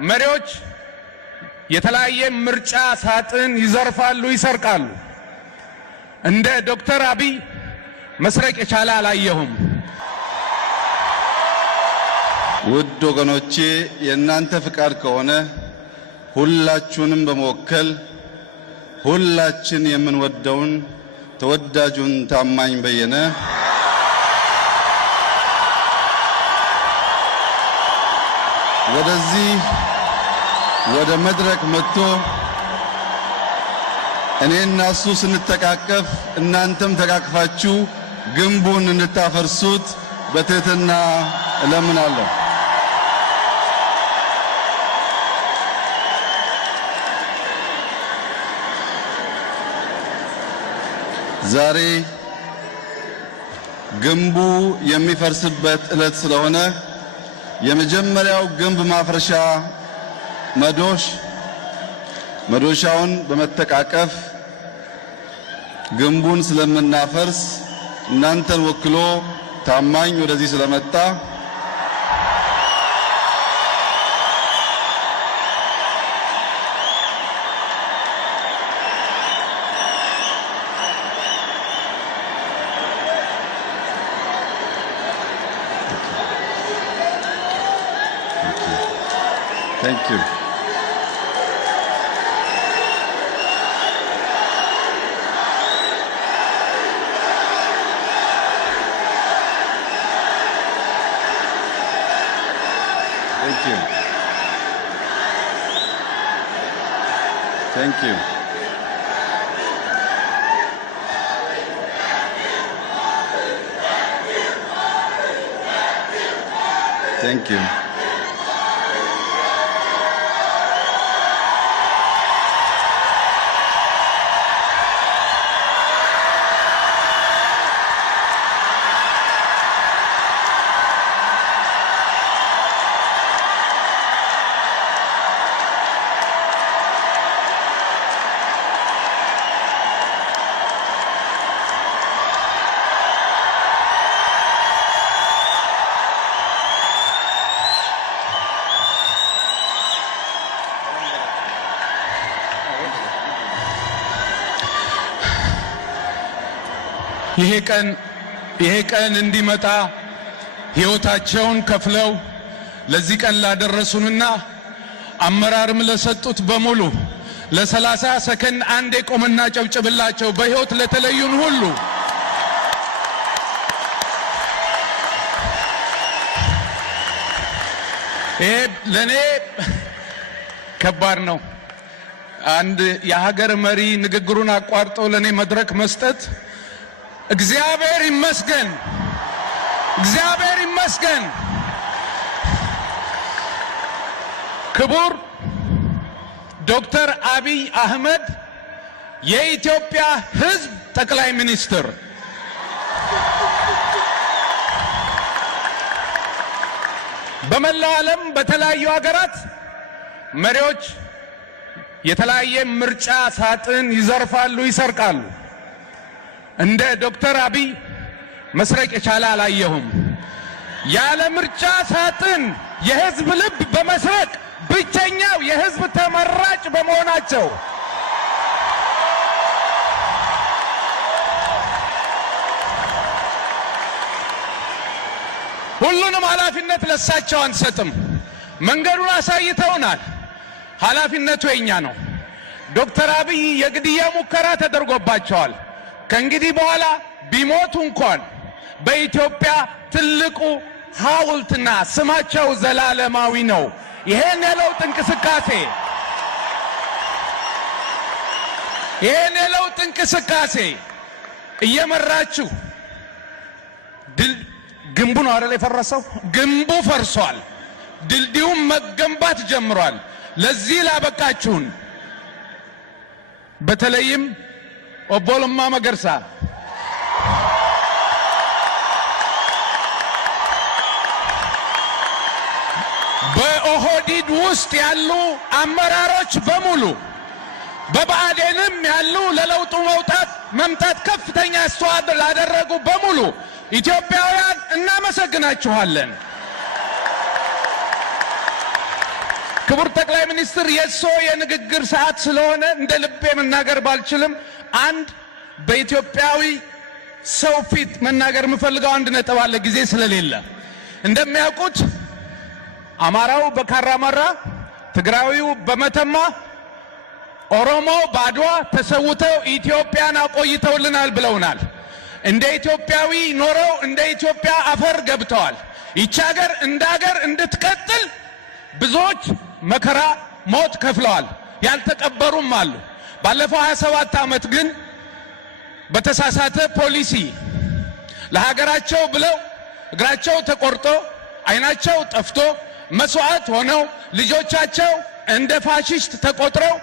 መሪዎች የተለያየ ምርጫ ሳጥን ይዘርፋሉ፣ ይሰርቃሉ። እንደ ዶክተር አብይ መስረቅ የቻለ አላየሁም። ውድ ወገኖቼ የእናንተ ፍቃድ ከሆነ ሁላችሁንም በመወከል ሁላችን የምንወደውን ተወዳጁን ታማኝ በየነ ወደዚህ ወደ መድረክ መጥቶ እኔና እሱ ስንተቃቀፍ እናንተም ተቃቅፋችሁ ግንቡን እንድታፈርሱት በትህትና እለምናለሁ። ዛሬ ግንቡ የሚፈርስበት ዕለት ስለሆነ የመጀመሪያው ግንብ ማፍረሻ መዶሻውን በመተቃቀፍ ግንቡን ስለምናፈርስ እናንተን ወክሎ ታማኝ ወደዚህ ስለመጣ Thank you. Thank you. Thank you. Thank you. ይሄ ቀን እንዲመጣ ሕይወታቸውን ከፍለው ለዚህ ቀን ላደረሱንና አመራርም ለሰጡት በሙሉ ለ30 ሰከንድ አንዴ ቆምና ጨብጭብላቸው። በሕይወት ለተለዩን ሁሉ ይሄ ለኔ ከባድ ነው። አንድ የሀገር መሪ ንግግሩን አቋርጦ ለኔ መድረክ መስጠት እግዚአብሔር ይመስገን፣ እግዚአብሔር ይመስገን። ክቡር ዶክተር አብይ አህመድ የኢትዮጵያ ሕዝብ ጠቅላይ ሚኒስትር፣ በመላው ዓለም በተለያዩ ሀገራት መሪዎች የተለያየ ምርጫ ሳጥን ይዘርፋሉ፣ ይሰርቃሉ። እንደ ዶክተር አብይ መስረቅ የቻለ አላየሁም። ያለ ምርጫ ሳጥን የህዝብ ልብ በመስረቅ ብቸኛው የህዝብ ተመራጭ በመሆናቸው ሁሉንም ኃላፊነት ለሳቸው አንሰጥም። መንገዱን አሳይተውናል። ኃላፊነቱ የኛ ነው። ዶክተር አብይ የግድያ ሙከራ ተደርጎባቸዋል። ከእንግዲህ በኋላ ቢሞቱ እንኳን በኢትዮጵያ ትልቁ ሐውልትና ስማቸው ዘላለማዊ ነው። ይሄን የለውጥ እንቅስቃሴ እየመራችሁ ግንቡ ነው አይደል የፈረሰው? ግንቡ ፈርሷል። ድልድዩም መገንባት ጀምሯል። ለዚህ ላበቃችሁን በተለይም ኦቦ ለማ መገርሳ በኦህዴድ ውስጥ ያሉ አመራሮች በሙሉ በብአዴንም ያሉ ለለውጡ መምጣት ከፍተኛ አስተዋጽኦ ላደረጉ በሙሉ ኢትዮጵያውያን እናመሰግናችኋለን። ክቡር ጠቅላይ ሚኒስትር የሶ የንግግር ሰዓት ስለሆነ እንደ ልቤ መናገር ባልችልም አንድ በኢትዮጵያዊ ሰው ፊት መናገር የምፈልገው አንድ ነጥብ አለ ጊዜ ስለሌለ። እንደሚያውቁት አማራው በካራማራ፣ ትግራዊው በመተማ፣ ኦሮሞው በአድዋ ተሰውተው ኢትዮጵያን አቆይተውልናል ብለውናል። እንደ ኢትዮጵያዊ ኖረው እንደ ኢትዮጵያ አፈር ገብተዋል። ይቺ ሀገር እንደ ሀገር እንድትቀጥል ብዙዎች መከራ ሞት ከፍለዋል። ያልተቀበሩም አሉ። ባለፈው 27 ዓመት ግን በተሳሳተ ፖሊሲ ለሀገራቸው ብለው እግራቸው ተቆርጦ አይናቸው ጠፍቶ መስዋዕት ሆነው ልጆቻቸው እንደ ፋሽስት ተቆጥረው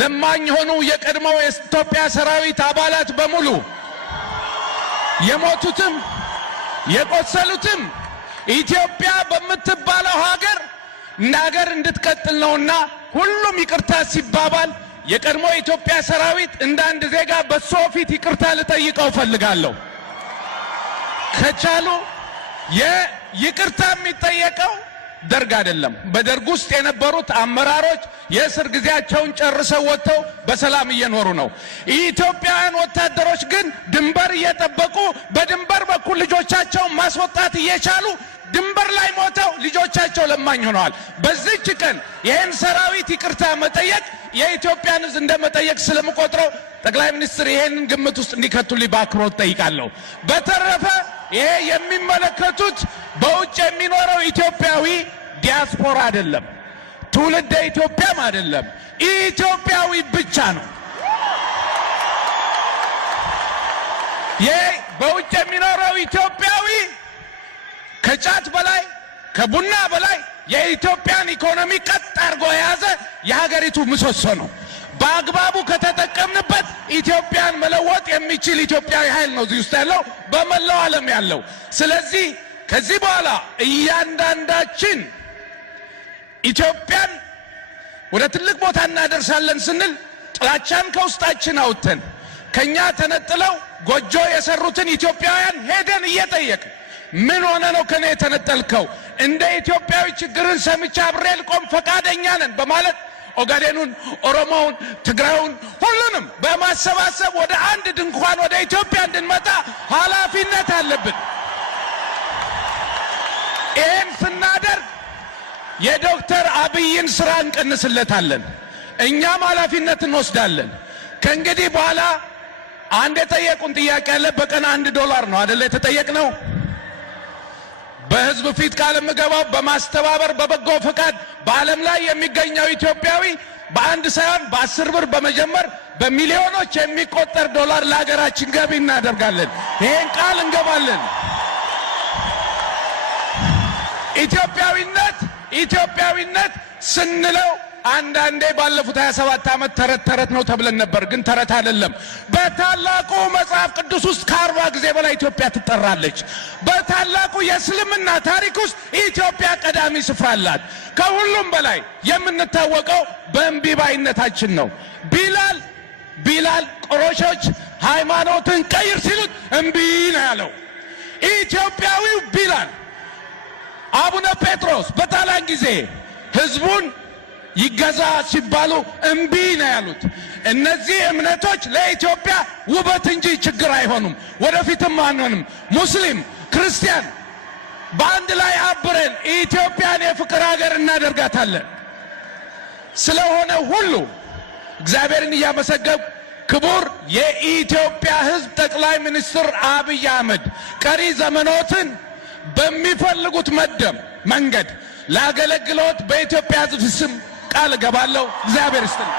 ለማኝ ሆኑ የቀድሞው የኢትዮጵያ ሰራዊት አባላት በሙሉ የሞቱትም የቆሰሉትም ኢትዮጵያ በምትባለው ሀገር እንደ ሀገር እንድትቀጥል ነውና ሁሉም ይቅርታ ሲባባል የቀድሞ የኢትዮጵያ ሰራዊት እንደ አንድ ዜጋ በሶ ፊት ይቅርታ ልጠይቀው ፈልጋለሁ። ከቻሉ ይቅርታ የሚጠየቀው ደርግ አይደለም። በደርግ ውስጥ የነበሩት አመራሮች የእስር ጊዜያቸውን ጨርሰው ወጥተው በሰላም እየኖሩ ነው። ኢትዮጵያውያን ወታደሮች ግን ድንበር እየጠበቁ በድንበር በኩል ልጆቻቸውን ማስወጣት እየቻሉ ድንበር ላይ ሞተው ልጆቻቸው ለማኝ ሆነዋል። በዚህች ቀን ይህን ሰራዊት ይቅርታ መጠየቅ የኢትዮጵያን ሕዝብ እንደመጠየቅ ስለምቆጥረው ጠቅላይ ሚኒስትር ይሄንን ግምት ውስጥ እንዲከቱልኝ በአክብሮት ጠይቃለሁ። በተረፈ ይሄ የሚመለከቱት በውጭ የሚኖረው ኢትዮጵያዊ ዲያስፖራ አይደለም፣ ትውልደ ኢትዮጵያም አይደለም፣ ኢትዮጵያዊ ብቻ ነው። ይሄ በውጭ የሚኖረው ኢትዮጵያዊ ከጫት በላይ ከቡና በላይ የኢትዮጵያን ኢኮኖሚ ቀጥ አድርጎ የያዘ የሀገሪቱ ምሰሶ ነው። በአግባቡ ከተጠቀምንበት ኢትዮጵያን መለወጥ የሚችል ኢትዮጵያዊ ኃይል ነው እዚህ ውስጥ ያለው፣ በመላው ዓለም ያለው። ስለዚህ ከዚህ በኋላ እያንዳንዳችን ኢትዮጵያን ወደ ትልቅ ቦታ እናደርሳለን ስንል ጥላቻን ከውስጣችን አውጥተን ከኛ ተነጥለው ጎጆ የሰሩትን ኢትዮጵያውያን ሄደን እየጠየቅ ምን ሆነ ነው ከኔ የተነጠልከው? እንደ ኢትዮጵያዊ ችግርን ሰምቼ አብሬ ልቆም ፈቃደኛ ነን በማለት ኦጋዴኑን፣ ኦሮሞውን፣ ትግራዩን ሁሉንም በማሰባሰብ ወደ አንድ ድንኳን ወደ ኢትዮጵያ እንድንመጣ ኃላፊነት አለብን። ይህን ስናደርግ የዶክተር አብይን ስራ እንቀንስለታለን፣ እኛም ኃላፊነት እንወስዳለን። ከእንግዲህ በኋላ አንድ የጠየቁን ጥያቄ አለ። በቀን $1 ነው አይደለ የተጠየቅነው? በህዝብ ፊት ቃል የምገባው በማስተባበር በበጎ ፈቃድ በዓለም ላይ የሚገኘው ኢትዮጵያዊ በአንድ ሳይሆን በ10 ብር በመጀመር በሚሊዮኖች የሚቆጠር $1 ለሀገራችን ገቢ እናደርጋለን። ይሄን ቃል እንገባለን። ኢትዮጵያዊነት ስንለው አንዳንዴ ባለፉት 27 ዓመት ተረት ነው ተብለን ነበር፣ ግን ተረት አይደለም። በታላቁ መጽሐፍ ቅዱስ ውስጥ ከ40 ጊዜ በላይ ኢትዮጵያ ትጠራለች። በታላቁ የእስልምና ታሪክ ውስጥ ኢትዮጵያ ቀዳሚ ስፍራ አላት። ከሁሉም በላይ የምንታወቀው በእምቢባይነታችን ነው። ቢላል ቁረይሾች ሃይማኖትን ቀይር ሲሉት እምቢ ነው ያለው። ኢትዮጵያዊው ቢላል አቡነ ጴጥሮስ በጣሊያን ጊዜ ህዝቡን ይገዛ ሲባሉ እምቢ ነው ያሉት። እነዚህ እምነቶች ለኢትዮጵያ ውበት እንጂ ችግር አይሆኑም፣ ወደፊትም አንሆንም። ሙስሊም ክርስቲያን በአንድ ላይ አብረን ኢትዮጵያን የፍቅር ሀገር እናደርጋታለን። ስለሆነ ሁሉ እግዚአብሔርን እያመሰገንኩ ክቡር የኢትዮጵያ ሕዝብ ጠቅላይ ሚኒስትር አብይ አህመድ ቀሪ ዘመኖትን በሚፈልጉት መንገድ ላገለግሎት በኢትዮጵያ ሕዝብ ስም ቃል እገባለሁ። እግዚአብሔር ይስጥልኝ።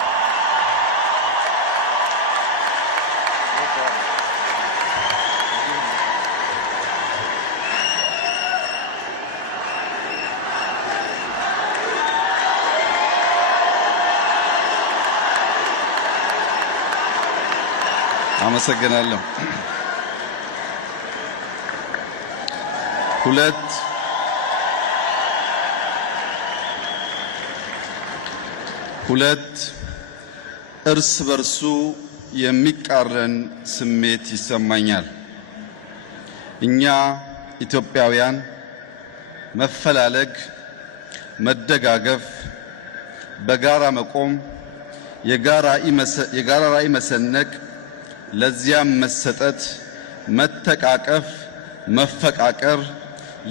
አመሰግናለሁ። ሁለት እርስ በርሱ የሚቃረን ስሜት ይሰማኛል። እኛ ኢትዮጵያውያን መፈላለግ፣ መደጋገፍ፣ በጋራ መቆም፣ የጋራ ራዕይ መሰነቅ፣ ለዚያም መሰጠት፣ መተቃቀፍ፣ መፈቃቀር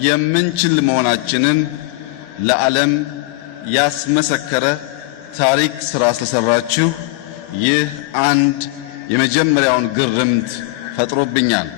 የምንችል መሆናችንን ለዓለም ያስመሰከረ ታሪክ ስራ ስለሰራችሁ ይህ አንድ የመጀመሪያውን ግርምት ፈጥሮብኛል።